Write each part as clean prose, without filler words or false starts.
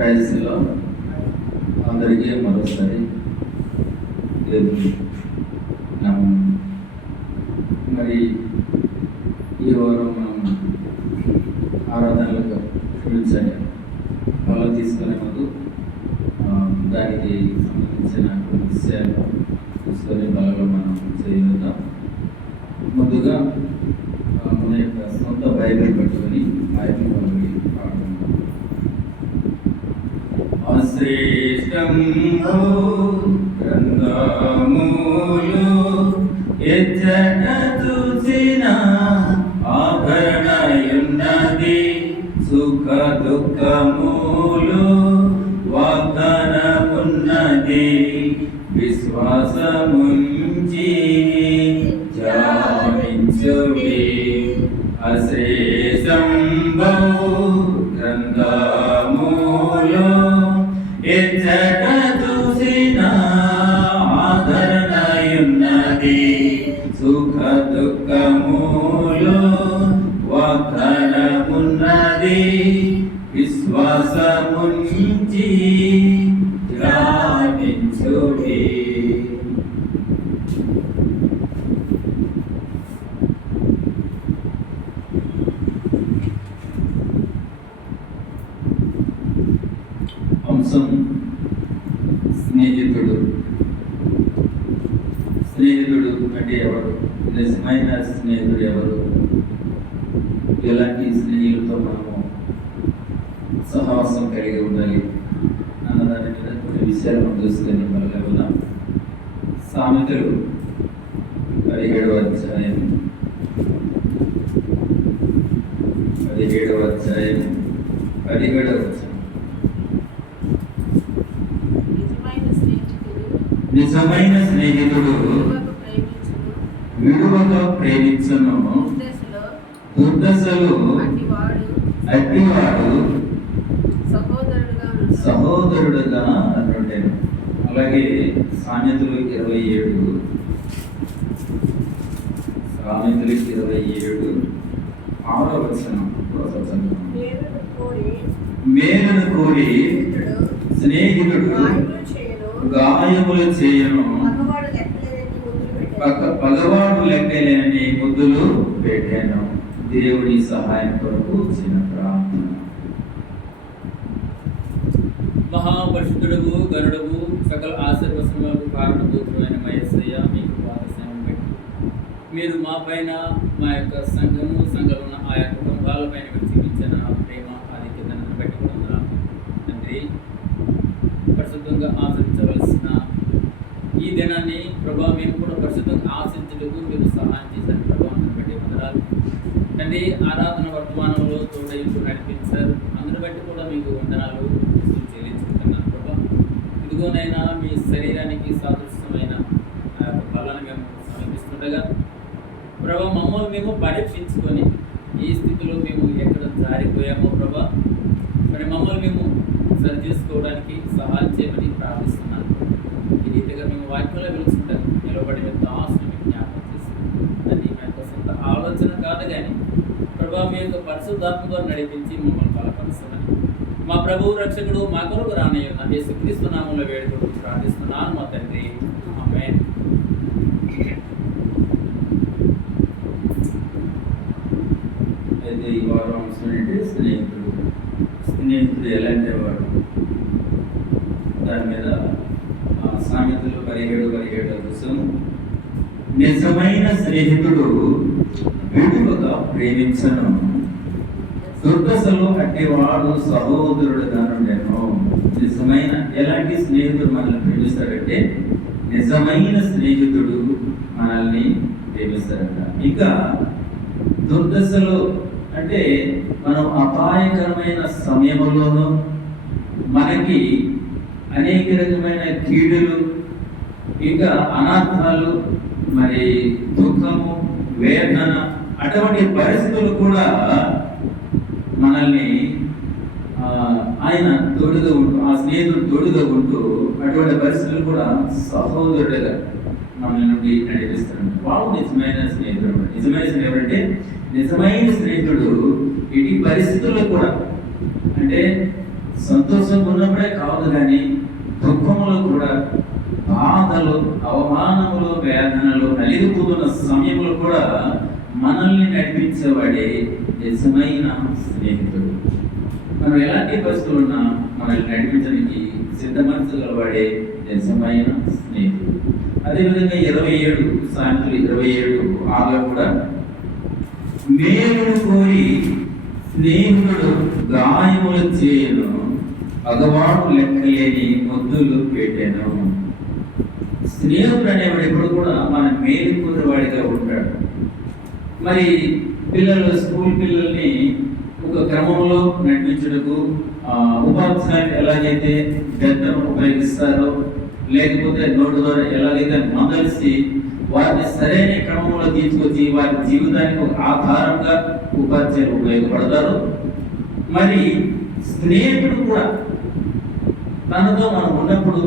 ప్రైజ్లో అందరికీ మరోసారి మరి ఈ వారం మనం ఆరాధనలకు క్షమించండి ఫలం తీసుకునే ముందు దానికి సంబంధించిన విషయాలు తీసుకొని బాగా మనం చేయగలుగుతాం. ముందుగా మన యొక్క సొంత బైబిల్ పట్టుకొని బైబిల్ పట్టుకొని పాడుకుంటాం. అశ్రేష్టం గ్రంథములు ఎచ్చట చూచిన ఆభరణయున్నది సుఖ దుఃఖములు వాగ్దానమున్నది విశ్వాసముంచి జామించుడి అశ్రేష్టం గ్రంథములు ఎచ్చట చూసిన ఆదరణయున్నది సుఖ దుఃఖములు వాగ్దానమున్నది విశ్వాసముంచి ధ్యానించుడి. అంశం స్నేహితుడు. స్నేహితుడు అంటే ఎవరు? నిజమైన స్నేహితుడు ఎవరు? ఎలాంటి స్నేహితులతో మనము సహవాసం కలిగి ఉండాలి అన్న దాని మీద కొన్ని విషయాలు మనం తెలుసుకొని వెళ్ళగలుగుతాం. సామెతలు 17వ అధ్యాయం 17వ వచనం. నిజమైన స్నేహితుడు విడువక ప్రేమించును, దుర్దశలో అట్టివాడు సహోదరుడుగా అన్నట్టు. అలాగే సామెతలు 27 6వ వచనం. మేలును కోరి స్నేహితుడు గాయములు చేయను, పగవాడు లెక్కలేని ముద్దులు పెట్టాను. దేవుని సహాయం కొరకు చిన్న ప్రార్థన. మహాపరిశుద్ధుడు గరుడవు సకల ఆశీర్వచనములకు కారణభూతుడైన మా యేసయ్య, మీకు పాదసేవం పెట్టి మీరు మా పైన, మా యొక్క సంఘంలో ఉన్న ఆయా కుటుంబాలపైన మీరు చూపించిన ప్రేమ ఆధిక్యతను బట్టి కూడా తండ్రి, పరిశుద్ధంగా ఆచరించవలసిన ఈ దినాన్ని ప్రభా మేము కూడా పరిశుద్ధంగా ఆచరించడానికి మీరు సహాయం చేశారు. ప్రభావాన్ని బట్టి వందనాలు తండ్రి. ఆరాధన వర్తమానంలో తోడైపు నడిపించారు, అందుని బట్టి కూడా మీకు వందనాలు చెల్లించుకుంటున్నాను. ప్రభా, ఇదిగోనైనా మీ శరీరానికి సాదృశ్యమైన ఆ యొక్క బలాన్ని మేము సమీపిస్తుండగా ప్రభా, మమ్మల్ని మేము పరీక్షించుకొని ఈ స్థితిలో మేము ఎక్కడ జారిపోయామో ప్రభా, మరి మమ్మల్ని మేము సరి చేసుకోవడానికి సహాయం చేయమని ప్రార్థిస్తున్నాను. ఈ రీతిగా మేము వాక్యంలో వెలుచుకుంటాం నిలబడి దాసుని మేము జ్ఞాపకం చేసి అది మా యొక్క సొంత ఆలోచన కాదు కానీ ప్రభా, మీ యొక్క పరిశుద్ధాత్మ ద్వారా నడిపించి మమ్మల్ని బలపరుస్తామని మా ప్రభువు రక్షకుడు మా కొరకు రానయ్యున్న యేసుక్రీస్తు నామములో వేడుకలు ప్రార్థిస్తున్నాను మా తండ్రి. ఆమేన్. అయితే ఈ వారం అంశం ఏంటి? స్నేహితుడు. స్నేహితుడు ఎలాంటి వాడు? దాని మీద సామెతలు 17 కోసం నిజమైన స్నేహితుడు విడువక ప్రేమించను, దుర్దశలో అట్టివాడు సహోదరుడుగా ఉండెను. నిజమైన ఎలాంటి స్నేహితుడు మనల్ని ప్రేమిస్తాడంటే నిజమైన స్నేహితుడు మనల్ని ప్రేమిస్తాడట. ఇంకా దుర్దశలో అంటే మనం అపాయకరమైన సమయంలోనూ మనకి అనేక రకమైన కీడులు, ఇంకా అనర్థాలు, మరి దుఃఖము, వేదన, అటువంటి పరిస్థితులు కూడా మనల్ని ఆయన తోడుగా ఉంటూ, ఆ స్నేహితుడు తోడుగా ఉంటూ అటువంటి పరిస్థితులు కూడా సహోదరుడుగా మనల్ని నుండి నడిపిస్తాడు. వాడు నిజమైన స్నేహితుడు. నిజమైన స్నేహితుడు అంటే నిజమైన స్నేహితుడు ఇటు పరిస్థితుల్లో కూడా, అంటే సంతోషంగా ఉన్నప్పుడే కాదు కానీ దుఃఖములో కూడా, బాధలు, అవమానములు, వేదనలు, నలిగిపోతున్న సమయంలో కూడా మనల్ని నడిపించేవాడే నిజమైన స్నేహితుడు. మనం ఎలాంటి పరిస్థితులు ఉన్నా మనల్ని నడిపించడానికి సిద్ధపరచగలవాడే నిజమైన స్నేహితుడు. అదేవిధంగా 27 సాయంత్రం 27 కూడా మేలును కోరి స్నేహితుడు గాయములు చేయను, పగవాడు లెక్కలేని ముద్దులు పెట్టాను. స్నేహితుడు అనేవాడు ఎప్పుడు కూడా మన మేలు కోరేవాడిగా ఉంటాడు. మరి స్కూల్ పిల్లల్ని ఒక క్రమంలో నడిపించుటకు ఉపాధ్యాయులు ఎలాగైతే గద్దను ఉపయోగిస్తారో, లేకపోతే నోటు ద్వారా ఎలాగైతే మందలిసి వారిని సరైన క్రమంలో తీసుకొచ్చి వారి జీవితానికి ఒక ఆధారంగా ఉపాధ్యాయులు ఉపయోగపడతారు. మరి స్నేహితుడు కూడా తనతో మనం ఉన్నప్పుడు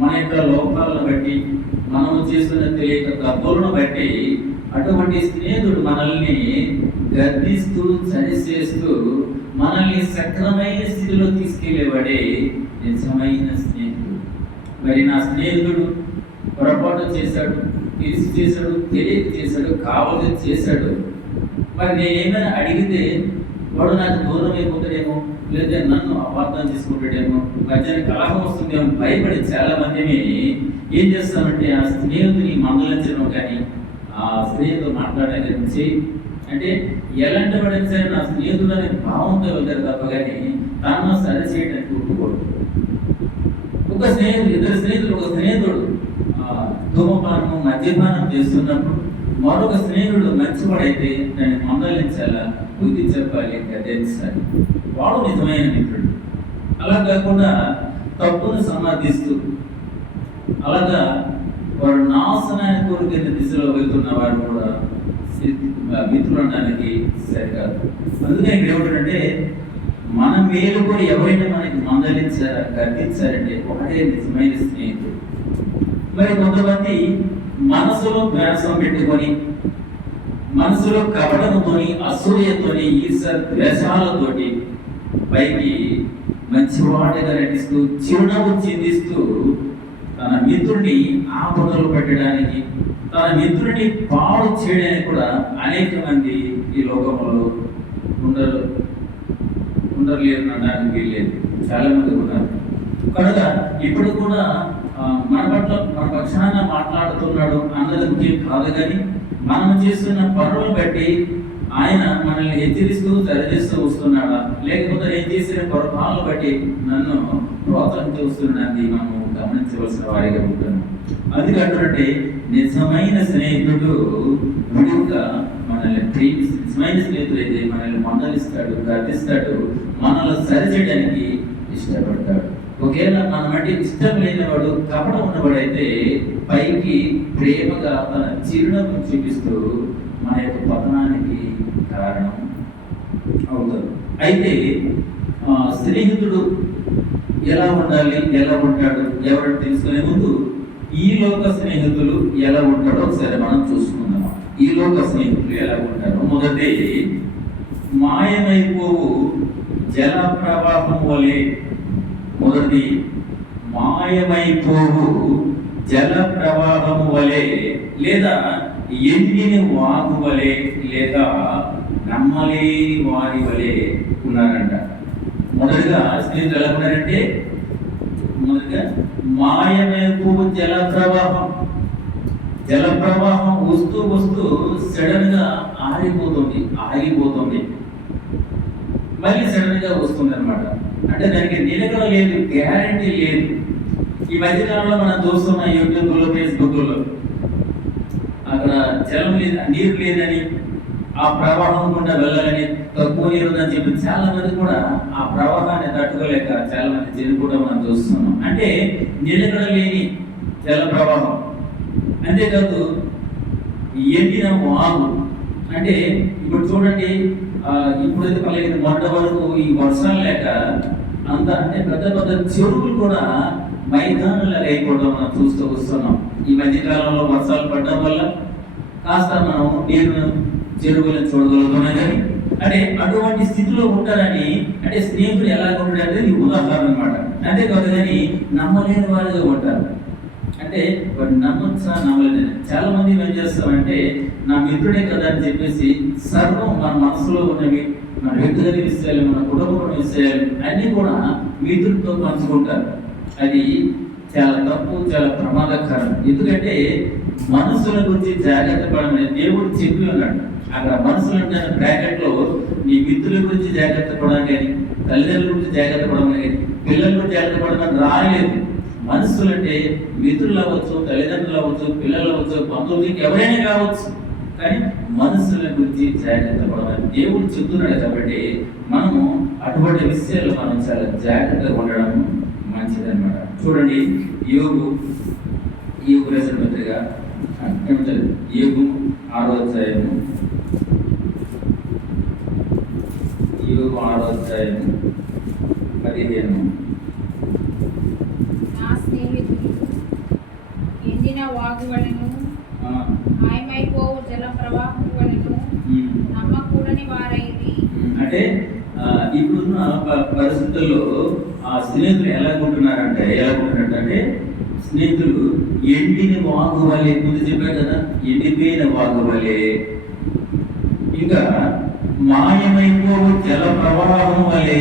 మన యొక్క లోపాలను బట్టి, మనము చేస్తున్న తెలియక తప్పులను బట్టి అటువంటి స్నేహితుడు మనల్ని గద్దిస్తూ సరిచేస్తూ మనల్ని సక్రమైన స్థితిలో తీసుకెళ్లేవాడే నిజమైన స్నేహితుడు. మరి నా స్నేహితుడు పొరపాటు చేశాడు, తెలిసి చేశాడు, తెలియక చేశాడు, కావాలని చేశాడు, మరి నేనేమైనా అడిగితే వాడు నాకు దూరం అయిపోతాడేమో, లేదా నన్ను అపార్థం చేసుకుంటాడేమో, మధ్యాహ్నం కలహం వస్తుందేమో భయపడి చాలా మందిని ఏం చేస్తామంటే ఆ స్నేహితుని మందలించడం కానీ, ఆ స్నేహితుడు మాట్లాడే గురించి అంటే ఎలాంటి వాడైనా సరే నా స్నేహితుడు అనే భావంతో వెళ్తారు తప్ప కానీ తనను సరి చేయడానికి ఒప్పుకోడు. ఇద్దరు స్నేహితుడు, ఒక స్నేహితుడు ధూమపానము, మద్యపానం చేస్తున్నప్పుడు మరొక స్నేహితుడు మంచివాడైతే దాన్ని మందలించాలా, బుద్ధి చెప్పాలి, గద్దించాలి. వాడు నిజమైన మిత్రుడు. అలా కాకుండా తప్పును సమర్థిస్తూ అలాగా వాడు నాశనాన్ని కోరుకునే దిశలో వెళ్తున్న వారు కూడా మిత్రులు అనడానికి సరికాదు. అందుకని ఇక్కడ ఏమిటంటే మన మేలు కూడా ఎవరైనా మనకి మందలించారా, గద్దించారంటే ఒకటే నిజమైన స్నేహితుడు. మరి కొంతమంది మనసులో ద్వేషం పెట్టుకొని, మనసులో కపటముతోని, అసూయతోని, ఈర్ష ద్వేషాలతోటి పైకి మంచివాడిగా నటిస్తూ చిరునవ్వు చిందిస్తూ తన మిత్రుడిని ఆపదలు పెట్టడానికి, తన మిత్రుడిని పాడు చేయడానికి కూడా అనేక మంది ఈ లోకంలో ఉండలేరు అనడానికి వీల్లేదు, చాలా మంది ఉన్నారు. కనుక ఇప్పుడు కూడా మన పక్షాన మాట్లాడుతున్నాడు అన్నది ముఖ్యం కాదు, కానీ మనం చేస్తున్న పనులను బట్టి ఆయన మనల్ని హెచ్చరిస్తూ సరిచేస్తూ వస్తున్నాడా, లేకపోతే నేను చేసిన పొరపాలను బట్టి నన్ను ప్రోత్సహించి వస్తున్నది మనం గమనించవలసిన వారిగా ఉంటాను. అందుకంటే నిజమైన స్నేహితుడు విడుగా మనల్ని ప్రేమిస్తూ, నిజమైన స్నేహితుడు అయితే మనల్ని మందలిస్తాడు, గర్దిస్తాడు, మనల్ని సరిచేయడానికి ఇష్టపడతాడు. ఒకవేళ మన మధ్య ఇష్టం లేనివాడు, కపడం ఉన్నవాడైతే పైకి ప్రేమగా తన చిరునవ్వు చూపిస్తూ మన యొక్క పతనానికి కారణం అవుతాడు. అయితే స్నేహితుడు ఎలా ఉండాలి, ఎలా ఉంటాడు, ఎవరు తెలుసుకునే ముందు ఈ లోక స్నేహితులు ఎలా ఉంటాడో ఒకసారి మనం చూసుకుందాం. ఈ లోక స్నేహితులు ఎలా ఉంటారో, మొదటి మాయమైపోవు జల ప్రవాహం వలె, మొదటి మాయమైపోవు జల ప్రవాహము వలె, లేదా ఎండిన వాగు వలె, లేదా నమ్మలేని వారి వలె ఉన్నారంట. మొదటిగా స్నేహితులు ఎలా ఉన్నారంటే, మొదటిగా మాయమైపోవు జల ప్రవాహం. జల ప్రవాహం వస్తూ వస్తూ సడన్ గా ఆగిపోతుంది, మళ్ళీ సడన్ గా వస్తుంది అనమాట. అంటే దానికి నిలకడ లేదు, గ్యారంటీ లేదు. ఈ మధ్యకాలంలో మనం చూస్తున్న యూట్యూబ్లో, ఫేస్బుక్లో అక్కడ జలం లేదు, నీరు లేదని, ఆ ప్రవాహం గుండా వెళ్ళాలని, తక్కువ నీరు ఉందని చెప్పి చాలా మంది కూడా ఆ ప్రవాహాన్ని తట్టుకోలేక చాలా మంది చనిపోవడం మనం చూస్తున్నాం. అంటే నిలకడ లేని జల ప్రవాహం. అంతేకాదు ఎండిన వాగు. అంటే ఇప్పుడు చూడండి, ఇప్పుడైతే పర్లేదు, మొన్న వరకు ఈ వర్షాలు లేక అంత అంటే పెద్ద పెద్ద చెరువులు కూడా మైదానాలు అయిపోవడం మనం చూస్తూ వస్తున్నాం. ఈ మధ్యకాలంలో వర్షాలు పడడం వల్ల కాస్త మనం నీరు చెరువులను చూడగలుగుతున్నాం, కానీ అంటే అటువంటి స్థితిలో ఉంటారని, అంటే స్నేహితుడు ఎలా ఉంటాడు అనేది ఉదాహరణ అనమాట. అంతేకాదు కానీ నమ్మలేని వారిగా ఉంటారు. అంటే వాడు నమ్మొచ్చా నమ్మలేదని. చాలా మంది ఏం చేస్తామంటే నా మిత్రుడే కదా అని చెప్పేసి సర్వం మన మనసులో ఉన్నవి, మన వ్యక్తిగత విషయాలు, మన కుటుంబ విషయాలు అన్నీ కూడా మిత్రులతో పంచుకుంటారు. అది చాలా తప్పు, చాలా ప్రమాదకరం. ఎందుకంటే మనసుల గురించి జాగ్రత్త పడమని దేవుడు చెప్పి ఉన్నాడు. అక్కడ మనసులు అంటే బ్రాకెట్ లో నీ మిత్రుల గురించి జాగ్రత్త పడడం కానీ, తల్లిదండ్రుల గురించి జాగ్రత్త పడడం కానీ, పిల్లల గురించి జాగ్రత్త పడమని రాలేదు. మనసులు అంటే మిత్రులు అవ్వచ్చు, తల్లిదండ్రులు అవ్వచ్చు, పిల్లలు అవ్వచ్చు, బంధువులు ఎవరైనా కావచ్చు. కానీ మనసుల గురించి జాగ్రత్త పడమని దేవుడు చెప్తున్నాడు. కాబట్టి మనము అటువంటి విషయాలు మనం చాలా జాగ్రత్తగా ఉండడం మంచిదన్నమాట. చూడండి, యోగు రాసిన పత్రిక యోగు 6వ అధ్యాయము, యోగు 6వ అధ్యాయము 15. నా స్నేహితులు ఎండిన వాగు వలెను, మాయమైపోవు జల ప్రవాహం వలెను నమ్మకూడని వారైరి. అంటే ఇప్పుడున్న పరిస్థితుల్లో ఆ స్నేహితులు ఎలాగుంటున్నారంటే స్నేహితులు ఎండిన వాగు వలె, ముందు చెప్పారు కదా, ఎండిపోయిన వాగు వలె, ఇంకా మాయమైపోవు జల ప్రవాహం వలె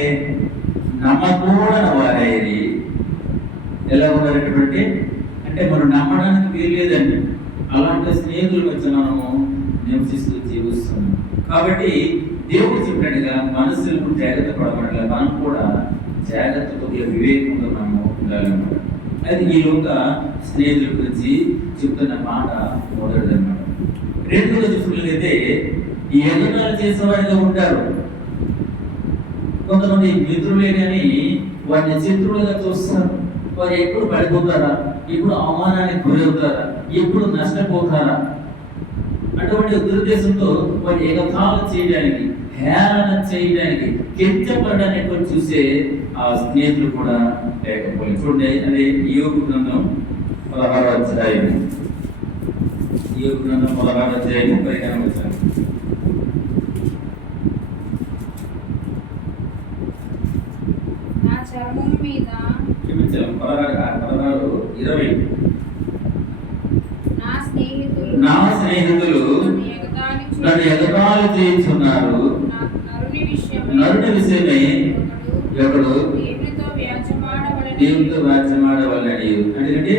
నమ్మకూడని వారైరి. ఎలా ఉన్నారంటే అంటే మనం నమ్మడానికి వీల్లేదండి. అలాంటి స్నేహితుల మధ్య మనము నివసిస్తూ జీవిస్తున్నాం. కాబట్టి దేవుడు చెప్పినట్టుగా మనసులకు జాగ్రత్త పడమన్నట్ల మనం కూడా జాగ్రత్తతో వివేకంగా మనము ఉండాలన్నమాట. అది ఈ లోక స్నేహితుల గురించి చెప్తున్న మాట మొదటిదన్నమాట. రెండోది చూసుకున్నట్లయితే ఈ ఎదురునాలు చేసేవారిగా ఉంటారు. కొంతమంది మిత్రులే కానీ వారిని శత్రువులుగా చూస్తారు. వారు ఎప్పుడు పడిపోతారా, ఎప్పుడు అవమానానికి గురవుతారా, ఎప్పుడు నష్టపోతారా, అటువంటి దురుద్దేశంతో వారు ఎగతాళం చేయడానికి, హేళన చేయడానికి, కించపడడానికి చూసే ఆ స్నేహితులు కూడా లేకపోలేదు. చూడండి, అదే యోగు గ్రంథం 16వ అధ్యాయము, యోగు గ్రంథం 16వ అధ్యాయము 15వ వచనం. నా చర్మం మీద 16:20 నా స్నేహితులు నన్ను ఎగతాళి చేయుచున్నారు. నరుని విషయమై ఒకడు దేవునితో వ్యాజ్యమాడవలెను. ఎందుకంటే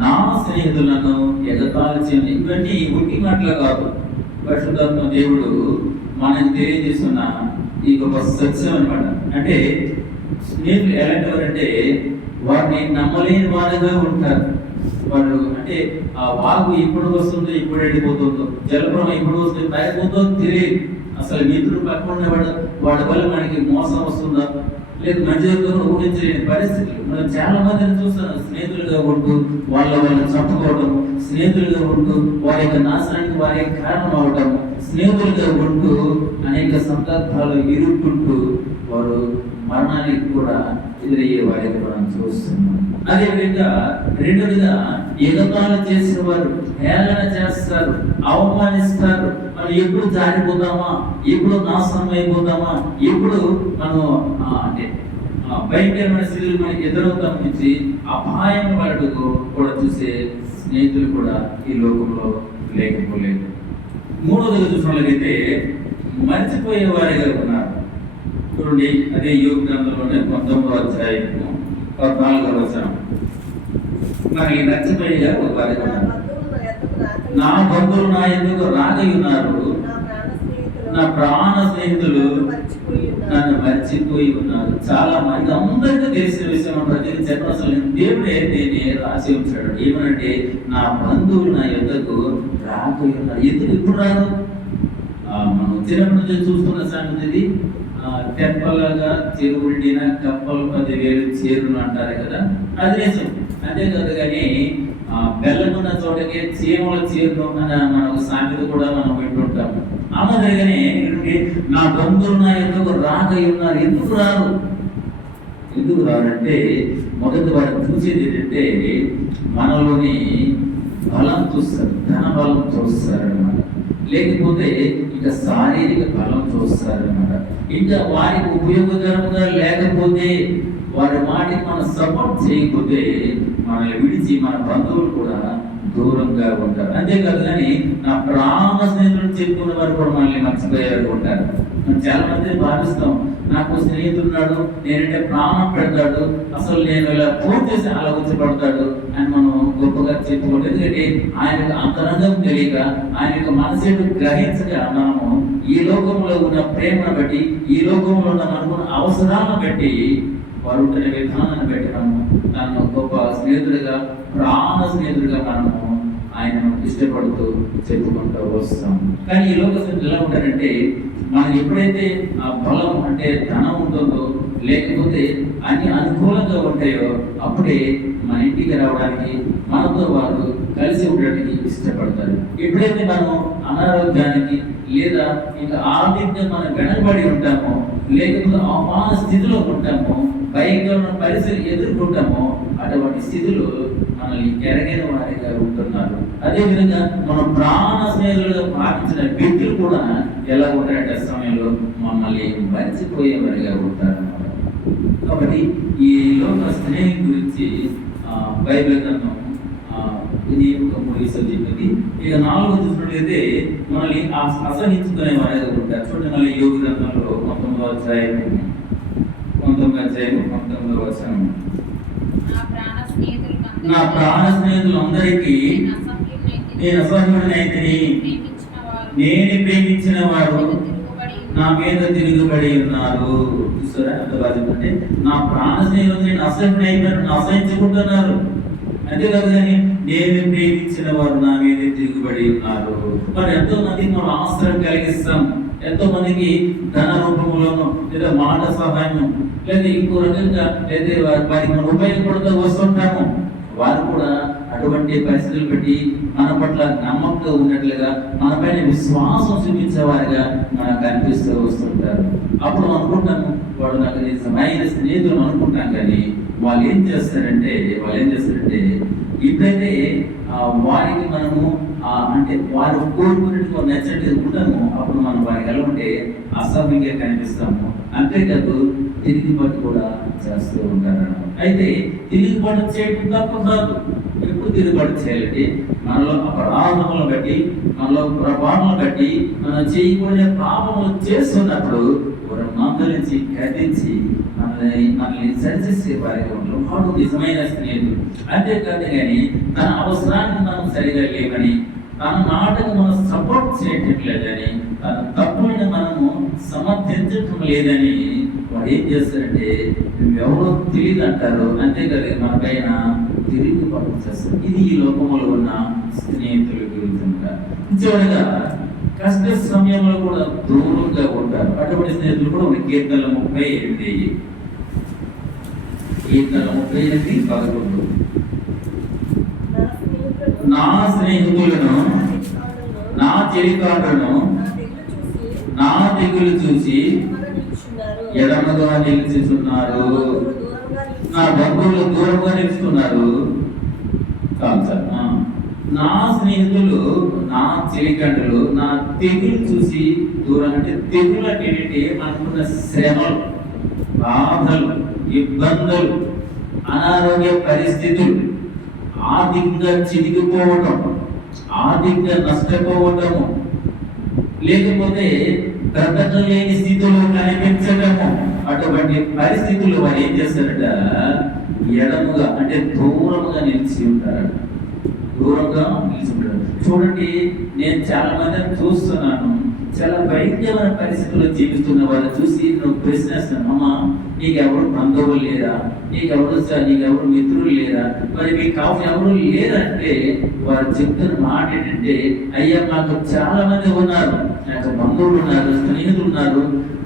నా స్నేహితులను ఎగతాళి చేయని, ఇవన్నీ ఉట్టి మాటలు కాదు. పరిశుద్ధాత్మ దేవుడు మనకు తెలియజేస్తున్న ఈ గొప్ప సత్యం అనమాట. అంటే స్నేహితులు ఎలాంటి వారంటే వారిని నమ్మలేని వారిగా ఉంటారు. వాళ్ళు అంటే ఆ వాగు ఎప్పుడు వస్తుందో, ఎప్పుడు వెళ్ళిపోతుందో, జలప్రవం ఎప్పుడు వస్తుంది, పైపోతుందో తెలియదు. అసలు మిత్రుడు పక్కన వాడి వల్ల మనకి మోసం వస్తుందా, లేదు మంచి జరుగుతుందో ఊహించలేని పరిస్థితులు. మనం చాలా మందిని చూస్తున్నాం, స్నేహితులుగా ఉంటూ వాళ్ళని చంపుకోవడం, స్నేహితులుగా ఉంటూ వారి యొక్క నాశనానికి వారి యొక్క కారణం అవడం, స్నేహితులుగా ఉంటూ అనేక సందర్భాలు ఇరుక్కుంటూ వారు మరణానికి కూడా ఎదురయ్యే వారిని మనం చూస్తున్నాం. అదేవిధంగా రెండోదిగా ఎగతాళి చేసిన వారు హేళన చేస్తారు, అవమానిస్తారు. మనం ఎప్పుడు జారిపోతామా, ఎప్పుడు నాశనం అయిపోతామా, ఎప్పుడు మనం అంటే భయంకరమైన స్థితులు మనకి ఎదురవుతాం నుంచి అపాయం వాడుకు కూడా చూసే స్నేహితులు కూడా ఈ లోకంలో లేకపోలేదు. మూడోదిగా చూసినట్లయితే మర్చిపోయే వారిగా ఉన్నారు. చూడండి, అదే యోగ గ్రంథంలోనే 19వ అధ్యాయము 14వ వచనం. మనకి నచ్చిపోయేగా ఒక వారి నా బంధువులు నా ఎందుకు రాగై ఉన్నారు, నా ప్రాణ స్నేహితులు నన్ను మర్చిపోయి ఉన్నారు. చాలా మంది అందరికీ తెలిసిన విషయం ప్రతి చెప్పడం దేవుడే నేనే రాసి ఉంచాడు. ఏమనంటే నా బంధువులు నా యొద్దకు రాగై ఉన్నారు. ఎందుకు ఇప్పుడు రాదు? మనం చిన్నప్పటి నుంచి చూస్తున్న సంగతి, తెప్పలుగా చెరువుడిన కప్పలు 10,000 చేరును అంటారు కదా, అది నిజం. అంతేకాదు కానీ బెల్లమున్న చోటకి చీమల చేరును అన్న మనకు సామెత కూడా మనం వింటుంటాము. అమ్మగానే నా బంధువులు నా ఎందుకు రాగై ఉన్నారు. ఎందుకు రారంటే మొదటి వారు చూసేది ఏంటంటే మనలోని బలం చూస్తారు, ధన బలం చూస్తారు అన్నమాట. లేకపోతే ఇక ఇంకా శారీరక ఫలం చూస్తారన్నమాట. ఇంకా వారికి ఉపయోగకరంగా లేకపోతే, వారి మాటకి మనం సపోర్ట్ చేయకపోతే, మనల్ని విడిచి మన బంధువులు కూడా దూరంగా ఉంటారు. అంతేకాదు కానీ నా ప్రాణ స్నేహితులు చెప్పుకున్న వారు కూడా మనల్ని మర్చిపోయారు ఉంటారు. మనం చాలా మంది భావిస్తాం, నాకు స్నేహితుడున్నాడు, నేనంటే ప్రాణం పెడతాడు, అసలు నేను ఇలా ఫోన్ చేసి అలా వచ్చి పడతాడు అని మనం గొప్పగా చెప్పుకోవడం. ఎందుకంటే ఆయన యొక్క అంతరంగం తెలియక, ఆయన యొక్క మనసు గ్రహించక, మనము ఈ లోకంలో ఉన్న ప్రేమను బట్టి, ఈ లోకంలో ఉన్న మనకున్న అవసరాలను బట్టి, వారు ఉంటున్న విధానాన్ని బట్టి మనము నన్ను గొప్ప స్నేహితుడిగా, ప్రాణ స్నేహితుడిగా మనము ఆయనను ఇష్టపడుతూ చెప్పుకుంటూ వస్తాం. కానీ ఈ లోక స్నేహితులు ఎలా ఉంటారంటే, మనకి ఎప్పుడైతే ఆ బలం అంటే ధనం ఉంటుందో, లేకపోతే అన్ని అనుకూలంగా ఉంటాయో, అప్పుడే మన ఇంటికి రావడానికి, మనతో వారు కలిసి ఉండడానికి ఇష్టపడతారు. ఎప్పుడైతే మనం అనారోగ్యానికి లేదా ఇంకా ఆర్థికంగా మనం వెనకబడి ఉంటామో, లేకపోతే అవమాన స్థితిలో ఉంటామో, భయంకరమైన పరిస్థితి ఎదుర్కొంటామో, అటువంటి స్థితిలో మనల్ని ఎరగిన వారిగా ఉంటున్నారు. అదేవిధంగా మన ప్రాణ స్నేహితులుగా పాటించిన వ్యక్తులు కూడా ఎలా ఉంటారంటే సమయంలో మమ్మల్ని మర్చిపోయేవారిగా ఉంటారు. కాబట్టి ఈ లోక స్నేహం గురించి బైబిల్ గ్రంథం చెప్పింది. ఇక 4 చూసినట్లయితే మనల్ని అసహించుకునే వారిగా ఉంటారు. చూడండి, మళ్ళీ యోగ గ్రంథంలో 19వ అధ్యాయం 19వ వచనం. నా ప్రాణ స్నేహితులందరికీ నేను అసహ్యుడనైతే, నేను ప్రేమించిన వారు నా మీద తిరుగుబడి ఉన్నారు. చూసారా అంత బాధ. అంటే నా ప్రాణ స్నేహితులు నేను అసహ్యుడైపోయాను, అసహించుకుంటున్నారు. అంతేకాదు కానీ నేను ప్రేమించిన వారు నా మీద తిరుగుబడి ఉన్నారు. మరి ఎంతో మందికి మనం ఆశ్రయం కలిగిస్తాం, ఎంతో మందికి ధన రూపంలోనూ లేదా మాట సహాయం లేదా ఇంకో రకంగా లేదా వారికి మనం ఉపయోగపడుతూ వస్తుంటాము. వారు కూడా అటువంటి పరిస్థితులు బట్టి మన పట్ల నమ్మకంగా ఉన్నట్లుగా, మన పైన విశ్వాసం చూపించేవారిగా మనకు కనిపిస్తూ వస్తుంటారు. అప్పుడు అనుకుంటాము వాడు నాకు నిజమైన స్నేహితులు అనుకుంటాం. కానీ వాళ్ళు ఏం చేస్తారంటే ఎప్పుడైతే వారికి మనము అంటే వారు కోరుకున్నట్టు నచ్చినట్టు ఉంటాము, అప్పుడు మనం వారికి ఎలా ఉంటే అసభ్యంగా కనిపిస్తాము. అంతేకాదు తిరుగుబాటు కూడా చేస్తూ ఉంటారు. అయితే తిరుగుబాటు చేయడం తప్ప కాదు. ఎప్పుడు తిరుగుబాటు చేయాలంటే మనలో అపరాధములను బట్టి, మనలో ప్రభావాలను బట్టి, మనం చేయకూడని పాపములు చేస్తున్నప్పుడు వారు మందలించి గద్దించి మనల్ని సరిచేసే వారిగా ఉంటారు. వాడు నిజమైన స్నేహితుడు. అంతేకాదు కానీ తన అవసరానికి మనం సరిగా లేవని, తన మాటకు మనం సపోర్ట్ చేయటం లేదని, తన తప్పులను మనము సమర్థించటం లేదని వాడు ఏం చేస్తారంటే ఎవరో తెలియదు అంటారు. అంతేకాదు మన పైన తిరిగి పట్టు చేస్తారు. ఇది ఈ లోకంలో ఉన్న స్నేహితుల గురించి ఉంటారు. చివరిగా కష్ట సమయంలో కూడా దూరంగా ఉంటారు. అటువంటి స్నేహితులు కూడా ఒక కీర్తనలు 38 11. నా స్నేహితులను, నా చెలికాటను, నా దిగులు చూసి ఎడమగా నిలిచిస్తున్నారు, నా బంధువులు దూరంగా నిలుస్తున్నారు. నా స్నేహితులు, నా చెలికంటులు నా తెగులు చూసి దూరం. అంటే తెగులు అంటే ఏంటంటే మనకున్న శ్రమలు, బాధలు, ఇబ్బందులు, అనారోగ్య పరిస్థితులు, ఆర్థికంగా చిరిగిపోవటం, ఆర్థికంగా నష్టపోవటము, లేకపోతే బ్రతకలేని స్థితిలో కనిపించటము, అటువంటి పరిస్థితులు వారు ఏం చేస్తారట ఎడముగా అంటే దూరముగా నిలిచి ఉంటారట. దూరంగా నిలిచి ఉంటారు. చూడండి, నేను చాలా మందిని చూస్తున్నాను, చాలా భయంకరమైన పరిస్థితుల్లో జీవిస్తున్న వాళ్ళని చూసి నువ్వు ప్రశ్నిస్తాను, అమ్మా నీకెవరు బంధువులు లేరా, నీకెవరు మిత్రులు లేరా, మరి మీకు ఎవరు లేరంటే వారు చెప్తున్న మాట ఏంటంటే, అయ్యా మాకు చాలా మంది ఉన్నారు, నాకు బంధువులు ఉన్నారు, స్నేహితులు ఉన్నారు,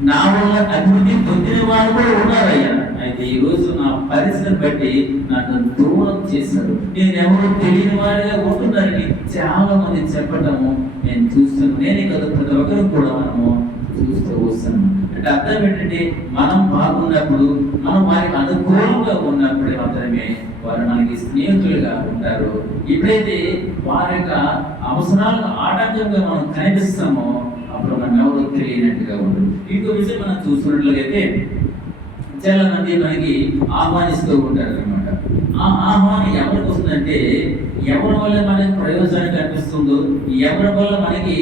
నా వల్ల అభివృద్ధి పొందిన వారు కూడా ఉన్నారు అయ్యా. అయితే ఈ రోజు నా పరిస్థితిని బట్టి నన్ను దూరం చేశారు, నేను ఎవరు తెలియని వారిగా ఉంటున్నారని చాలా మంది చెప్పటము నేను చూస్తాను. నేనే కదా ప్రతి ఒక్కరు కూడా మనము చూస్తూ వస్తాను. అంటే అర్థం ఏంటంటే మనం బాగున్నప్పుడు, మనం వారికి అనుకూలంగా ఉన్నప్పుడే మాత్రమే వారు మనకి స్నేహితులుగా ఉంటారు. ఎప్పుడైతే వారి యొక్క అవసరాలకు ఆటంకంగా మనం కనిపిస్తామో అప్పుడు మనం ఎవరో తెలియనట్టుగా ఉంటుంది. ఇంకో విషయం మనం చూస్తున్నట్లయితే చాలా మంది మనకి ఆహ్వానిస్తూ ఉంటారు అనమాట. ఆ ఆహ్వానం ఎవరికి వస్తుందంటే ఎవరి వల్ల మనకి ప్రయోజనం కనిపిస్తుందో, ఎవరి వల్ల మనకి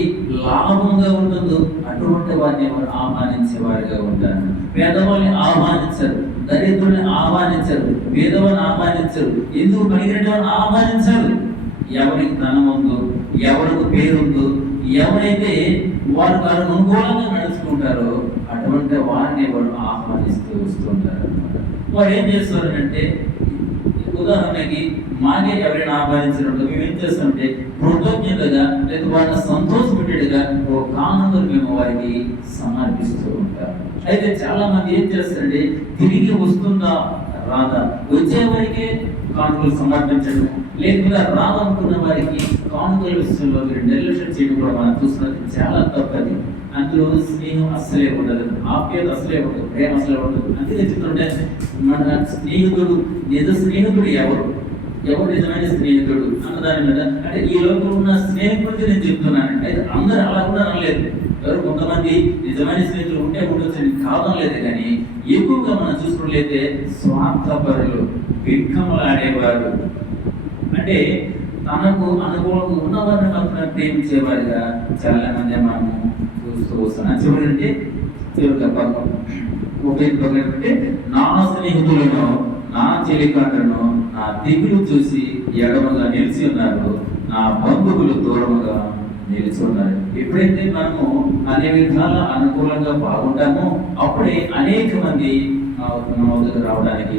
లాభంగా ఉంటుందో అటువంటి వారిని ఎవరు ఆహ్వానించే వారిగా ఉంటారు. పేదవాళ్ళని ఆహ్వానించరు, దరిద్రుని ఆహ్వానించరు, పేదవాళ్ళని ఆహ్వానించరు. ఎందుకు పనికిరంటే వారిని ఆహ్వానించరు. ఎవరికి ధనం ఉందో, ఎవరికి పేరుందో, ఎవరైతే వారు అనుకూలంగా నడుచుకుంటారో అటువంటి వారిని వారు ఆహ్వానిస్తూ వస్తుంటారు అనమాట. వారు ఏం చేస్తారంటే, ఉదాహరణకి మాకే ఎవరైనా ఆహ్వానించినప్పుడు మేము ఏం చేస్తామంటే కృతజ్ఞతగా లేదా వారిని సంతోషపెట్టేట్టుగా ఓ కానుకలు మేము వారికి సమర్పిస్తూ ఉంటాం. అయితే చాలా మంది ఏం చేస్తారంటే తిరిగి వస్తుందా రాదా, వచ్చే వారికే కానుకలు సమర్పించడం, లేకుండా రాదనుకున్న వారికి కానుకల విషయంలో మీరు నిర్లక్ష్యం చేయడం కూడా మనం చూస్తున్నది చాలా తప్పది. అందులో స్నేహం అస్సలే ఉండదు, ఆప్యాయత అసలే ఉండదు, ప్రేమ అసలే ఉండదు. అందుకే చెప్తుంటే మన స్నేహితుడు, నిజ స్నేహితుడు ఎవరు నిజమైన స్నేహితుడు అన్న దాని మీద, అంటే ఈ లోకంలో ఉన్న స్నేహం గురించి నేను చెప్తున్నాను. అయితే అందరూ అలా కూడా అనలేదు. ఎవరు కొంతమంది నిజమైన స్నేహితులు ఉంటే ఉండొచ్చని కాదనలేదు, కానీ ఎక్కువగా మనం చూసుకున్నట్లయితే స్వార్థపరులు, విక్రమలాడేవారు, అంటే తనకు అనుకూలంగా ఉన్నవారిని మాత్రమే ప్రేమించేవారుగా చాలా మంది మనము చూస్తూ వస్తున్నాం. చివరిగా ఉపయోగపడే నా స్నేహితులను, నా చెలికాటను, నా దిగులు చూసి ఎడమగా నిలిచి ఉన్నారు, నా బంధువులు దూరముగా నిలిచి ఉన్నారు. ఎప్పుడైతే మనము అనే విధాల అనుకూలంగా బాగుంటామో అప్పుడే అనేక మంది మన వద్దకు రావడానికి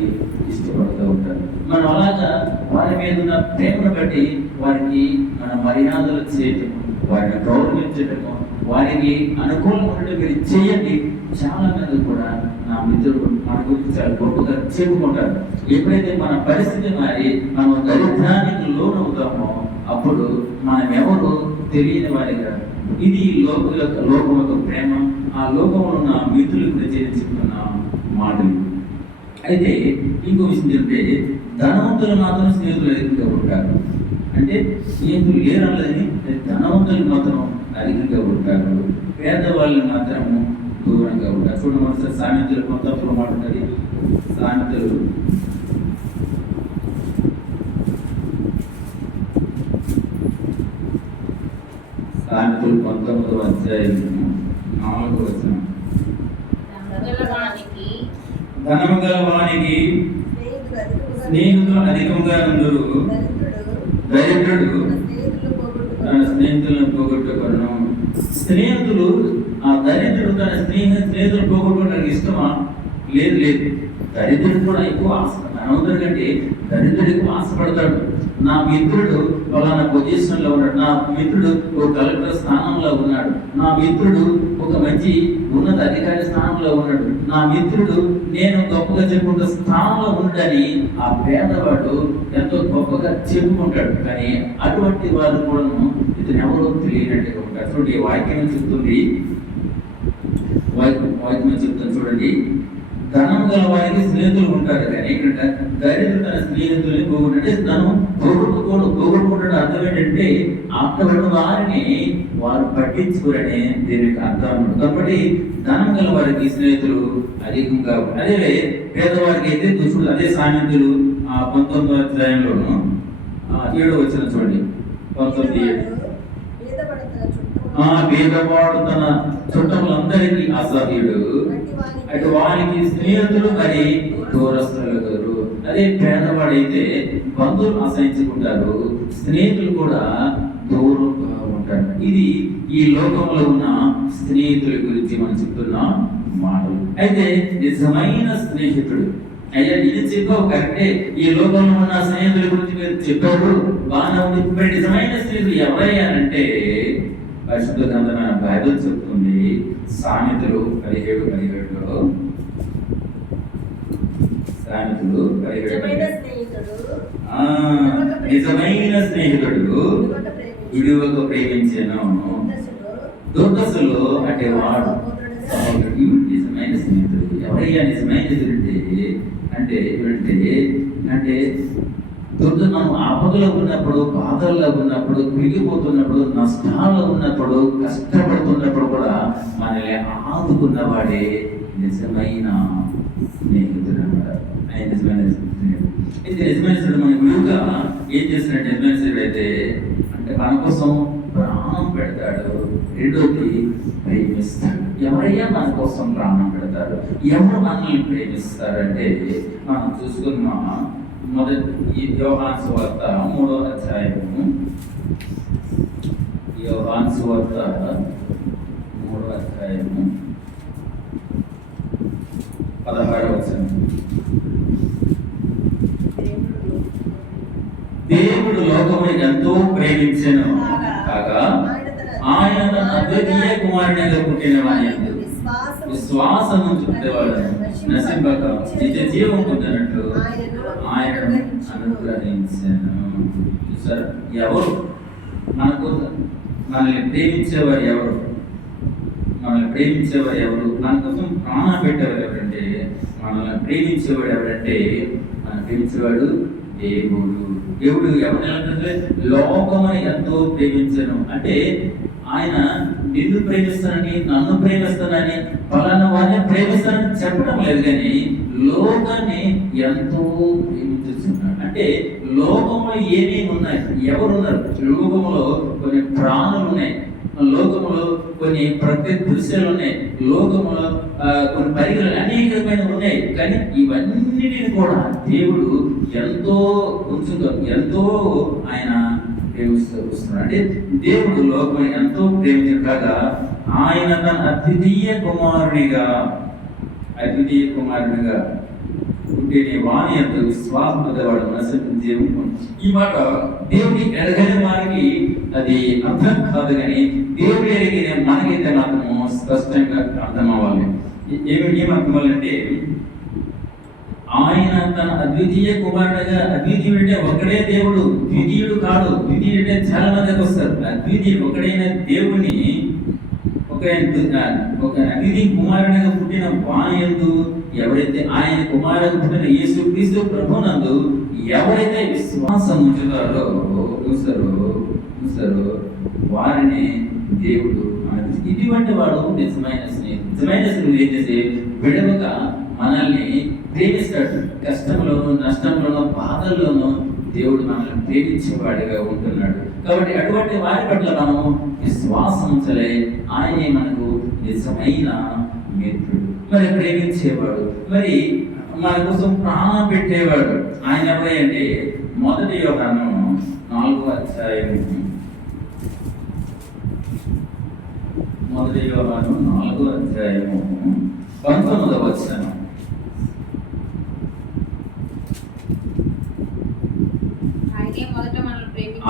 ఇష్టపడుతూ ఉంటారు. మనం అలాగా వారి మీద ఉన్న ప్రేమను బట్టి వారికి మన మర్యాదలు చేయటము, వారిని గౌరవించటము, వారికి అనుకూలంగా ఉండటం మీరు చేయండి. చాలా మంది కూడా నా మిత్రుడు మన గురించి చాలా గొప్పగా చెప్పుకుంటారు. ఎప్పుడైతే మన పరిస్థితి మారి మనం దరిద్రానికి లోనవుతామో అప్పుడు మనం ఎవరు తెలియని వారిగా, ఇది లోకం యొక్క ప్రేమ. ఆ లోకంలో ఉన్న మిత్రుల గురించి చెప్తున్న మాటలు. అయితే ఇంకో విషయం చెప్తే ధనవంతులు మాత్రం స్నేహితులు అధికంగా ఉంటారు. అంటే స్నేహితులు లేరని, ధనవంతులు మాత్రం అధికంగా ఉంటారు, పేదవాళ్ళు మాత్రము దూరంగా ఉంటారు. చూడండి ఒకసారి సామెతలు కొంతప్పుడు మాట ఉన్నది. సామెతలు 19వ అధ్యాయము 4వ వచనం. ధనము గలవానికి స్నేహితులు అధికంగా ఉండురు, దరిద్రుడు తన స్నేహితులను పోగొట్టుకొను. స్నేహితులు, ఆ దరిద్రుడు తన స్నేహితులు పోగొట్టుకోవడానికి ఇష్టమా? లేదు. దరిద్రుడు కూడా ఎక్కువ ఆశ, ధనవంతుడి కంటే దరిద్రుడు ఎక్కువ ఆశపడతాడు. నా మిత్రుడు ఫలానా పొజిషన్లో ఉన్నాడు, నా మిత్రుడు ఒక కలెక్టర్ స్థానంలో ఉన్నాడు, నా మిత్రుడు ఒక మంచి ఉన్నత అధికారి స్థానంలో ఉన్నాడు, నా మిత్రుడు నేను గొప్పగా చెప్పుకుంటే స్థానంలో ఉండని ఆ పేదవాడు ఎంతో గొప్పగా చెప్పుకుంటాడు. కానీ అటువంటి వారు కూడా ఇతను ఎవరో తెలియనట్టుగా ఉంటారు. చూడండి, వాక్యం చెప్తుంది, వాక్యం చెప్తుంది చూడండి. ధనం గల వారికి స్నేహితులు ఉంటారు, కానీ ఇక్కడ దరిద్రుడు తన స్నేహితుల్ని పోగొట్టే ధనం పోగొట్టుకుంటాడు. అర్థం ఏంటంటే అటువంటి వారిని వారు పట్టించుకోరని దీనికి అర్థం. కాబట్టి ధనం గల వారికి స్నేహితులు అధికంగా, అదే పేదవారికి అయితే దుష్టుడు. అదే సామెతలు 19వ అధ్యాయంలోను 7వ వచనం చూడండి. 19:7 పేదవాడు తన చుట్టములందరికీ అసహ్యుడు, అటు వారికి స్నేహితులు మరి దూరస్తులు. అదే పేదవాడైతే బంధువులు అసహించుకుంటారు, స్నేహితులు కూడా దూరంగా ఉంటారు. ఇది ఈ లోకంలో ఉన్న స్నేహితుల గురించి మనం చెప్తున్న మాటలు. అయితే నిజమైన స్నేహితుడు, అయ్యా ఇది చెప్పావు కరెక్టే, ఈ లోకంలో ఉన్న స్నేహితుల గురించి మీరు చెప్పారు బాగా ఉంది. ఇప్పుడు నిజమైన స్నేహితులు ఎవరయ్యారంటే పరిశుద్ధ గ్రంథమైన బైబిల్ చెప్తుంది. సామెతలు 17:17 సామెతలు 17 నిజమైన స్నేహితుడు విడువక ప్రేమించాను, దుర్దశలో అంటే వాడు నిజమైన స్నేహితుడు. ఎవరయ్యా నిజమైన స్నేహితుడు అంటే మనం ఆపదలో ఉన్నప్పుడు, బాధల్లో ఉన్నప్పుడు, కృంగిపోతున్నప్పుడు, నష్టాల్లో ఉన్నప్పుడు, కష్టపడుతున్నప్పుడు కూడా మనల్ని ఆదుకున్నవాడే నిజమైన స్నేహితుడు అన్నమాట. ఆయన నిజమైన స్నేహితుడు. అయితే నిజమైన స్నేహితుడు మన విలువగా ఏం చేసినట్టు నిజమైన స్నేహితుడు అయితే అంటే మన కోసం ప్రాణం పెడతాడు. రెండోది ప్రేమిస్తాడు. ఎవరయ్యా మన కోసం ప్రాణం పెడతారు? ఎవరు మనల్ని ప్రేమిస్తారంటే మనం చూసుకున్న మొదటి యోహాను సువార్త 3వ అధ్యాయము, యోహాను సువార్త 3వ అధ్యాయము 16వ వచనం. దేవుడు లోకమును ఎంతో ప్రేమించెను కాగా ఆయన తన అద్వితీయ కుమారునిగా పుట్టిన వాని యందు విశ్వాసము చూపేవాడను నశింపక నిత్య జీవం పొందినట్లు ఆయనను అనుగ్రహించెను. చూసారా, ఎవరు మనకు మనల్ని ప్రేమించేవారు ఎవరు? మనల్ని ప్రేమించేవారు ఎవరు? మన కోసం ప్రాణం పెట్టేవారు ఎవరంటే, మనల్ని ప్రేమించేవాడు ఎవరంటే, మనం ప్రేమించేవాడు దేవుడు. దేవుడు ఎవరంటే లోకమని ఎంతో ప్రేమించను అంటే ఆయన నిన్ను ప్రేమిస్తానని, నన్ను ప్రేమిస్తానని, పలానా వారిని ప్రేమిస్తానని చెప్పడం లేదు, కానీ లోకాన్ని ఎంతో ప్రేమించుతున్నాడు. అంటే లోకంలో ఏమేమి ఉన్నాయి? ఎవరున్నారు? లోకంలో కొన్ని ప్రాణులు ఉన్నాయి, లోకంలో కొన్ని ప్రకృతి దృశ్యాలు ఉన్నాయి, లోకంలో కొన్ని పరికరాలు అనేకమైన ఉన్నాయి. కానీ ఇవన్నిటిని కూడా దేవుడు ఎంతో ఉంచుతో ఎంతో ఆయన ప్రేమిస్తున్నాడు. అంటే దేవుడు లోకం ఎంతో ప్రేమించగా ఆయన తన అద్వితీయ కుమారునిగా పుట్టిన వాని యందు విశ్వాసం పొందేవాడు నశించు జీవం. ఈ మాట దేవుని ఎరగని వారికి అది అర్థం కాదు, కానీ దేవుడు ఎరిగిన మనకైతే మాత్రము స్పష్టంగా అర్థం అవ్వాలి. ఏమర్థమవ్వాలంటే ఆయన తన అద్వితీయ కుమారుడుగా, అద్వితీయుడు అంటే ఒకడే దేవుడు, ద్వితీయుడు కాదు. ద్వితీయుడు అంటే చాలా మందికి వస్తారు. అద్వితీయుడు ఒకడైన దేవుని ఒక అద్వితీయ కుమారుడిగా పుట్టిన వాని యందు ఎవరైతే ఆయన కుమారుడు పుట్టిన యేసు క్రీస్తు ప్రభునందు ఎవరైతే విశ్వాసం ఉంచుతారో చూస్తారో వారిని దేవుడు ఇటువంటి వాడు నిజమైన స్నేహితుడు. నిజమైన స్నేహితుడు ఏం చేసి విడవక మనల్ని ప్రేమిస్తాడు. కష్టంలోనూ, నష్టంలోనూ, బాధల్లోనూ దేవుడు మనల్ని ప్రేమించేవాడిగా ఉంటున్నాడు. కాబట్టి అటువంటి వారి పట్ల మనము విశ్వాసం ఉంచలే. ఆయనే మనకు నిజమైన మిత్రుడు, మరి ప్రేమించేవాడు, మరి మన కోసం ప్రాణం పెట్టేవాడు. ఆయన ఎవరంటే మొదటి యోహాను 4వ అధ్యాయము, మొదటి యోహాను 4వ అధ్యాయము 19వ వచనం.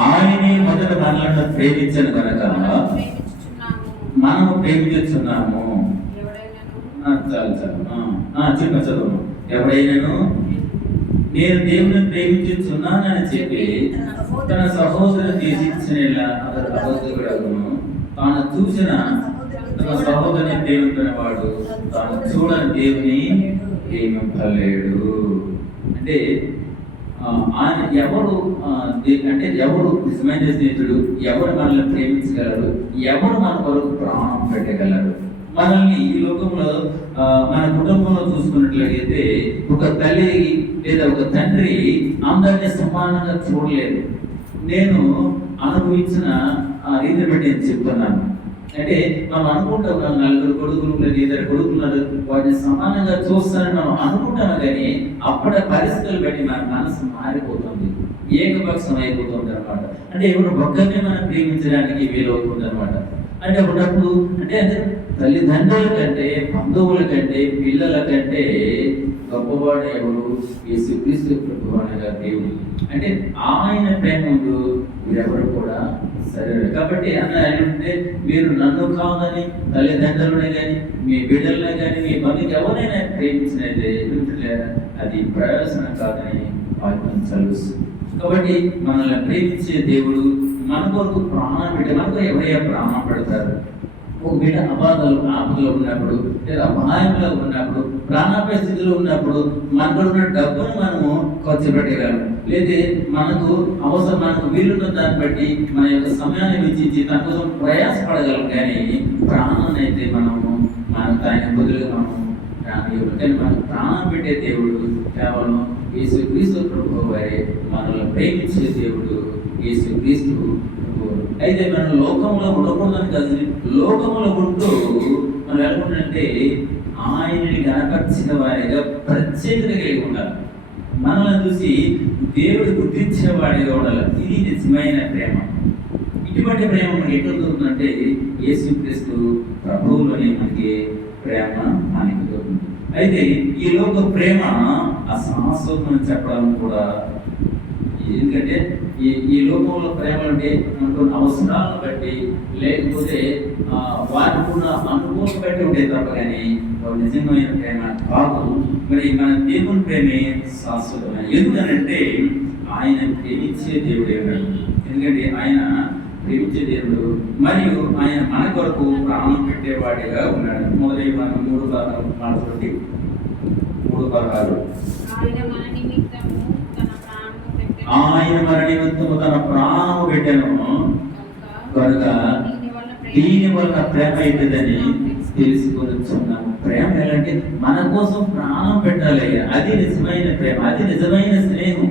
ఆయనే మొదట మనల్ని ప్రేమించను కనుక మనము ప్రేమించుచున్నాము. చదువు. ఎవరైనాను నేను దేవుని ప్రేమించుచున్నానని చెప్పి తన సహోదరుని ద్వేషించిన అతడు అబద్ధుడగును. తాను చూసిన తన సహోదరుని ప్రేమించిన వాడు తాను చూడని దేవుని ప్రేమింపలేడు. అంటే ఆయన ఎవరు అంటే ఎవరు నిజమైన స్నేహితుడు? ఎవరు మనల్ని ప్రేమించగలరు? ఎవరు మన కొరకు ప్రాణం పెట్టగలరు? మనల్ని ఈ లోకంలో మన కుటుంబంలో చూసుకున్నట్లయితే ఒక తల్లి లేదా ఒక తండ్రి అందరినీ సమానంగా చూడలేదు. నేను అనుభవించిన రీతి బట్టి నేను చెప్తున్నాను. అంటే మనం అనుకుంటాం, 4 కొడుకులు లేదా 2 కొడుకులు వాటిని సమానంగా చూస్తానని మనం అనుకుంటాము, కానీ అప్పుడే పరిస్థితులు బట్టి మన మనసు మారిపోతుంది, ఏకపక్షం అయిపోతుంది అనమాట. అంటే ఎవరు ఒక్కరిని మనం ప్రేమించడానికి వీలవుతుంది అనమాట. అంటే అప్పుడప్పుడు అంటే తల్లిదండ్రుల కంటే, బంధువుల కంటే, పిల్లల కంటే గొప్పవాడు ఎవరు? యేసుక్రీస్తు ప్రభువైన దేవుడు. అంటే ఆయన ప్రేమ ఎవరు కూడా సరే. కాబట్టి అంటే మీరు నన్ను కాదని, తల్లిదండ్రులనే కానీ, మీ బిడ్డలనే కానీ, మీ బంధువులు ఎవరైనా ప్రేమించినట్లే అది ప్రయోజనం కాదని వాక్యం చదువుతుంది. కాబట్టి మనల్ని ప్రేమించే దేవుడు మన కొరకు ప్రాణం పెట్టి, మనకు ఎవరైనా ప్రాణం పెడతారు? ఒకవేళ ఆపదలో ఉన్నప్పుడు లేదా అపాయంలో ఉన్నప్పుడు ప్రాణాపాయ స్థితిలో ఉన్నప్పుడు మనకు ఉన్న డబ్బును మనము ఖర్చు పెట్టగలం, లేదా మనకు వీలున్న దాన్ని బట్టి మన యొక్క సమయాన్ని వెచ్చించి తన కోసం ప్రయాసపడగలం. కానీ ప్రాణాన్ని అయితే మనకు ఆయన బదులుగా మనకు ప్రాణం పెట్టే దేవుడు కేవలం యేసుక్రీస్తు ప్రభువు వారే. మనల్ని ప్రేమించే దేవుడు యేసుక్రీస్తు ప్రభువు. అయితే మనం లోకంలో ఉండకూడదని కాదు, లోకంలో ఉంటూ మనం ఎలాగుంటే ఆయనని కనపరిచిన వారిగా ప్రత్యేకత కలిగి ఉండాలి. మనల్ని చూసి దేవుడు గుర్తించేవాడిగా ఉండాలి. ఇది నిజమైన ప్రేమ. ఇటువంటి ప్రేమ మనకి ఎక్కడ దొరుకుతుందంటే యేసుక్రీస్తు ప్రభువులోనే మనకి ప్రేమ మనకి దొరుకుతుంది. అయితే ఈ లోక ప్రేమ అశాశ్వతం చెప్పడం కూడా, ఎందుకంటే ఈ లోకంలో ప్రేమ అంటే మనకున్న అవసరాలను బట్టి, లేకపోతే వారికి ఉన్న అనుభవం బట్టి ఉంటే తప్ప కానీ నిజమైన ప్రేమ కాదు. మరి మన దేవుని ప్రేమే శాశ్వతమైన. ఎందుకనంటే ఆయన ప్రేమించే దేవుడే ఉన్నాడు. ఎందుకంటే ఆయన ప్రేమించే దేవుడు మరియు ఆయన మన కొరకు ప్రాణం పెట్టేవాడిగా ఉన్నాడు. మొదలై మనం 3 భాగాలు మాట్లాడి 3 భాగాలు. ఆయన మన నిమిత్తము తన ప్రాణము పెట్టాను కనుక దీని వల్ల ప్రేమ అయిపోయిందని తెలుసుకొనిచున్నాము. ప్రేమ ఎలాంటి మన కోసం ప్రాణం పెట్టాలి. అది నిజమైన ప్రేమ, అది నిజమైన స్నేహం.